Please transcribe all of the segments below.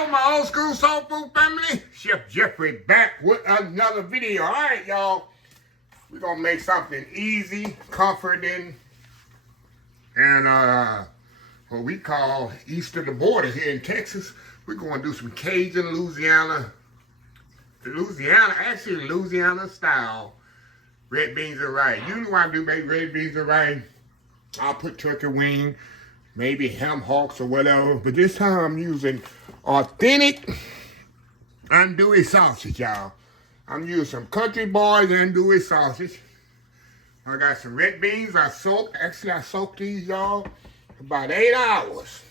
y'all, my old school soul food family. Chef Jeffrey back with another video. All right, y'all. We're going to make something easy, comforting, and what we call east of the border here in Texas. We're going to do some Cajun, Louisiana style red beans and rice. You know why I do make red beans and rice? I'll put turkey wing, maybe ham hocks or whatever. But this time I'm using authentic andouille sausage, y'all. I'm using some Country Boys andouille sausage. I got some red beans. I soaked these, y'all, about 8 hours.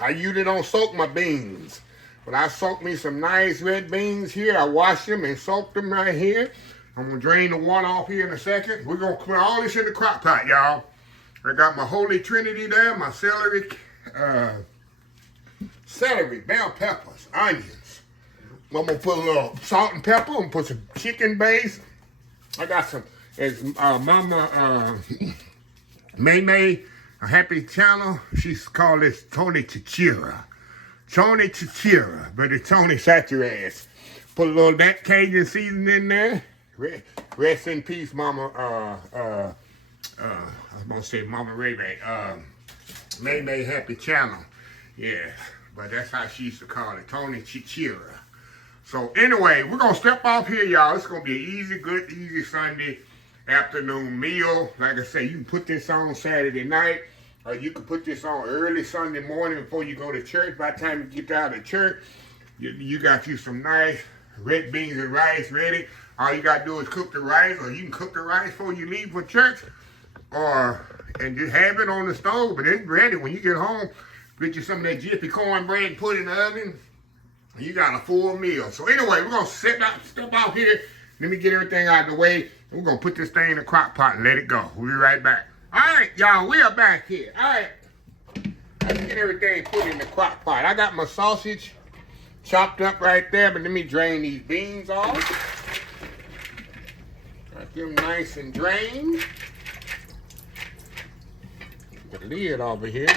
I usually don't soak my beans, but I soaked me some nice red beans here. I washed them and soaked them right here. I'm gonna drain the water off here in a second. We're gonna put all this in the crock pot, y'all. I got my Holy Trinity there, my celery, bell peppers, onions. I'm gonna put a little salt and pepper. I'm gonna put some chicken base. I got some, as Mama May, a happy channel, she's called this Tony Chichira. Tony Chichira, but it's Tony saturated. Put a little of that Cajun seasoning in there. Rest in peace, Mama, I was gonna say Mama Ray May happy channel. Yeah, but that's how she used to call it, Tony Chichira. So anyway, we're gonna step off here, y'all. It's gonna be an easy Sunday afternoon meal. Like I say, you can put this on Saturday night, or you can put this on early Sunday morning before you go to church. By the time you get out of church, you got you some nice red beans and rice ready. All you gotta do is cook the rice, or you can cook the rice before you leave for church, and just have it on the stove. But it's ready when you get home. Get you some of that jiffy cornbread and put it in the oven. You got a full meal. So anyway, we're gonna step out here. Let me get everything out of the way. We're gonna put this thing in the crock pot and let it go. We'll be right back. All right, y'all, we are back here. All right, let's get everything put in the crock pot. I got my sausage chopped up right there, but let me drain these beans off. Got them nice and drained. Get the lid over here.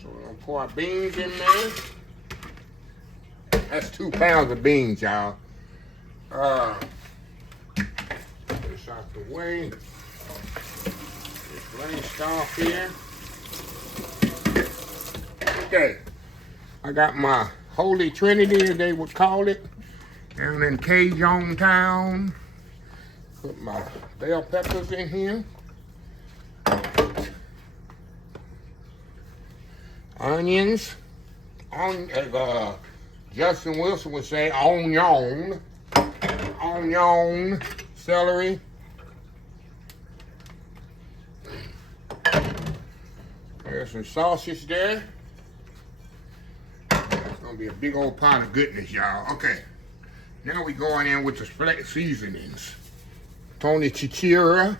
So we're gonna pour our beans in there. That's 2 pounds of beans, y'all. Put this out the way. Just rinsed off here. Okay. I got my Holy Trinity, as they would call it, down in Cajun Town. Put my bell peppers in here. Onions. Justin Wilson would say onion. Onion. Celery. There's some sausage there. It's gonna be a big old pot of goodness, y'all. Okay. Now we going in with the split seasonings. Tony Chichira.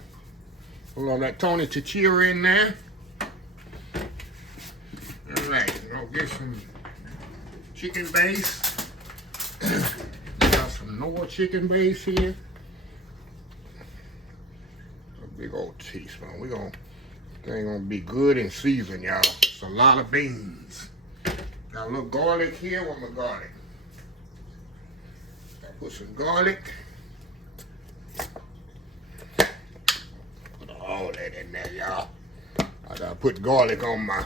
A little of that Tony Chichira in there. All right, we're gonna get some chicken base. Got some Noah chicken base here. A big old teaspoon. Thing gonna be good and seasoned, y'all. It's a lot of beans. Got a little garlic here. Where's my garlic? I put some garlic. Put all that in there, y'all. I gotta put garlic on my.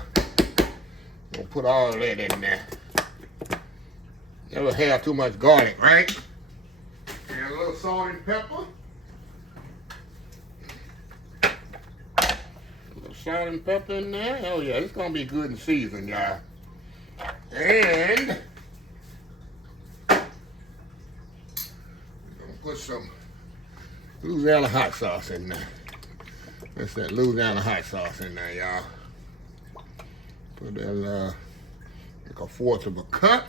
Gonna put all that in there. Never have too much garlic, right? And a little salt and pepper. A little salt and pepper in there. Oh yeah, it's gonna be good and seasoned, y'all. And we're gonna put some Louisiana hot sauce in there. That's that Louisiana hot sauce in there, y'all. Put that like 1/4 of a cup.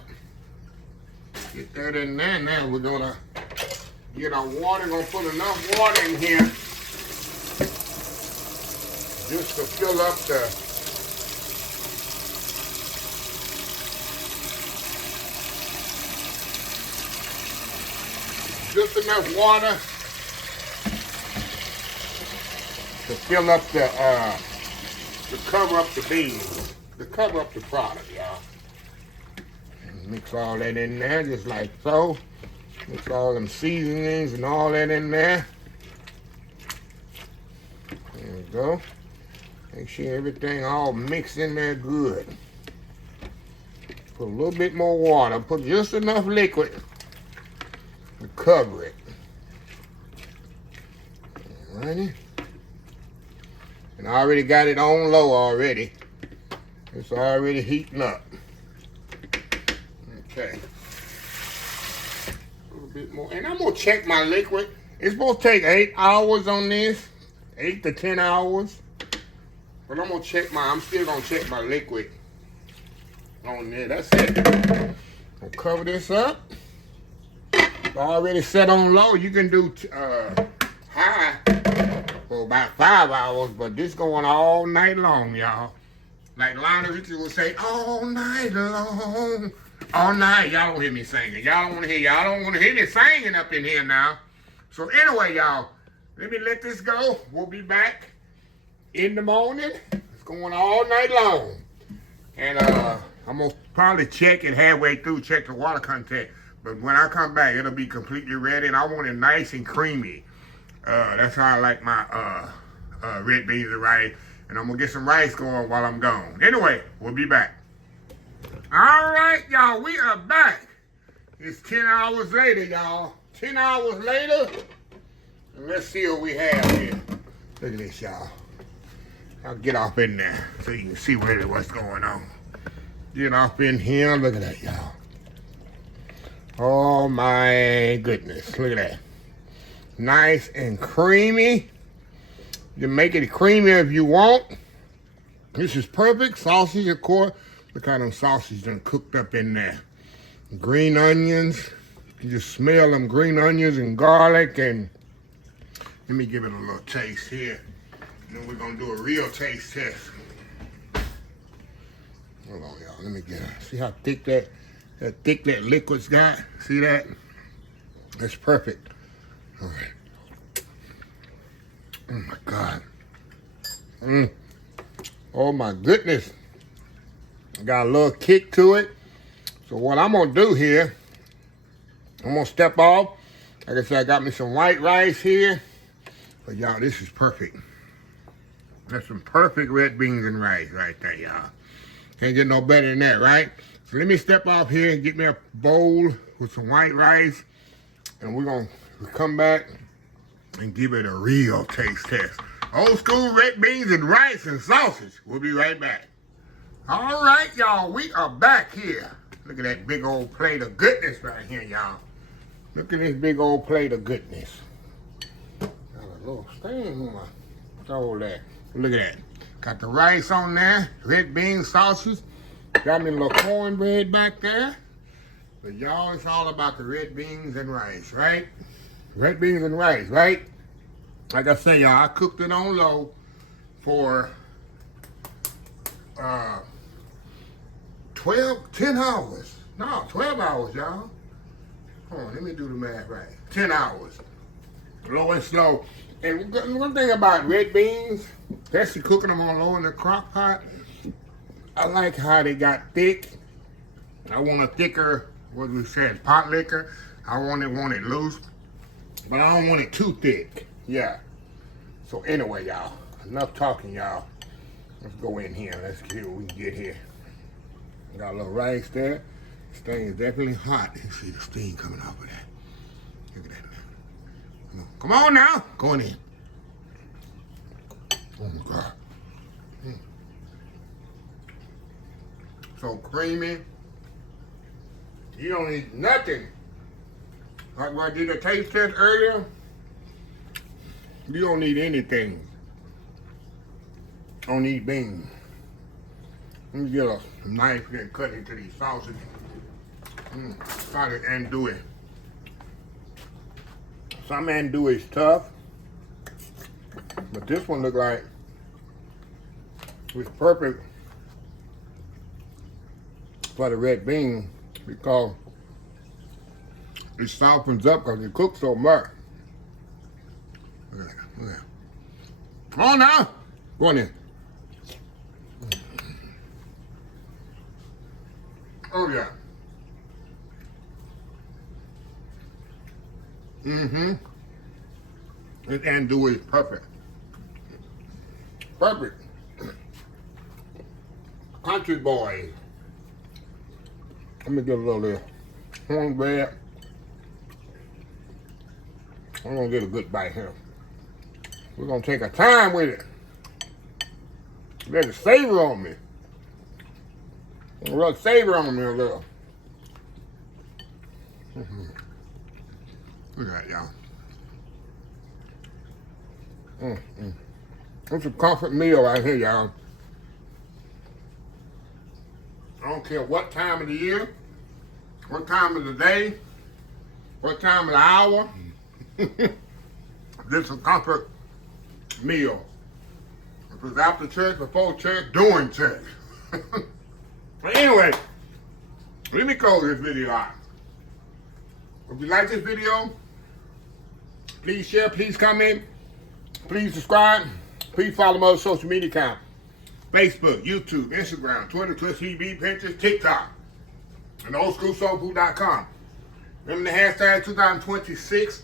Get that in there. Now we're gonna get our water. Gonna put enough water in here just to fill up just enough water to fill up to cover up the beans, to cover up the product, y'all. Mix all that in there just like so. Mix all them seasonings and all that in there. There we go. Make sure everything all mixed in there good. Put a little bit more water. Put just enough liquid to cover it. Alrighty. And I already got it on low already. It's already heating up. Okay. A little bit more. And I'm going to check my liquid. It's supposed to take 8 hours on this. 8 to 10 hours. But I'm going to check I'm still going to check my liquid on there. That's it. I'm going to cover this up. It's already set on low. You can do high for about 5 hours, but this going all night long, y'all. Like Lionel Richie would say, all night long. All night. Y'all don't hear me singing. Y'all don't want to hear me singing up in here now. So anyway, y'all, let me let this go. We'll be back in the morning. It's going all night long. And I'm going to probably check it halfway through, check the water content. But when I come back, it'll be completely ready. And I want it nice and creamy. That's how I like my red beans and rice. And I'm going to get some rice going while I'm gone. Anyway, we'll be back. All right, y'all, we are back. It's 10 hours later, y'all. 10 hours later. And let's see what we have here. Look at this, y'all. I'll get off in there so you can see really what's going on. Get off in here. Look at that, y'all. Oh, my goodness. Look at that. Nice and creamy. You can make it creamier if you want. This is perfect. Sausage, of course. Look how them sausage done cooked up in there. Green onions. You just smell them green onions and garlic. And let me give it a little taste here. And then we're going to do a real taste test. Hold on, y'all. Let me get it. See how thick that liquid's got? See that? That's perfect. All right. Oh my God. Oh my goodness. Got a little kick to it. So what I'm gonna do here, I'm gonna step off. Like I said, I got me some white rice here. But y'all, this is perfect. That's some perfect red beans and rice right there, y'all. Can't get no better than that, right? So let me step off here and get me a bowl with some white rice. And we're gonna come back and give it a real taste test. Old school red beans and rice and sausage. We'll be right back. All right, y'all, we are back here. Look at that big old plate of goodness right here, y'all. Look at this big old plate of goodness. Got a little stain on my stove there. Look at that. Got the rice on there, red beans, sausage. Got me a little cornbread back there. But y'all, it's all about the red beans and rice, right? Red beans and rice, right? Like I say, y'all, I cooked it on low for 10 hours. No, 12 hours, y'all. Hold on, let me do the math right. 10 hours. Low and slow. And one thing about red beans, especially cooking them on low in the crock pot, I like how they got thick. I want a thicker, what we said, pot liquor. I want it loose, but I don't want it too thick. Yeah. So anyway, y'all, enough talking, y'all. Let's go in here. Let's see what we can get here. Got a little rice there. This thing is definitely hot. You see the steam coming off of that. Look at that now. Come on now. Going in. Oh my God. So creamy. You don't need nothing. Like when I did a taste test earlier, you don't need anything. Don't need beans. Let me get a knife and cut into these sausages. Try to undo it. Some undo is tough, but this one look like it's perfect for the red bean because it softens up because it cooks so much. Look at that. Look at that. Come on now. Go on in. Oh yeah. Mm-hmm. And do it perfect. Perfect. Country boy. Let me get a little of cornbread. I'm gonna get a good bite here. We're gonna take our time with it. Let it savor on me. Let it savor on me a little. Look at that, y'all. It's a comfort meal right here, y'all. I don't care what time of the year, what time of the day, what time of the hour. This is a comfort meal. It was after church, before church, during church. But anyway, let me close this video out. If you like this video, please share, please comment, please subscribe, please follow my other social media account. Facebook, YouTube, Instagram, Twitter, Twitch TV, Pinterest, TikTok, and oldschoolsoulfood.com. Remember the hashtag 2026.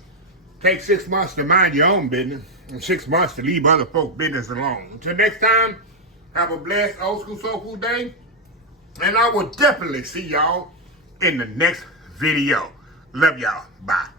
Take 6 months to mind your own business and 6 months to leave other folks' business alone. Until next time, have a blessed Old School Soul Food Day. And I will definitely see y'all in the next video. Love y'all. Bye.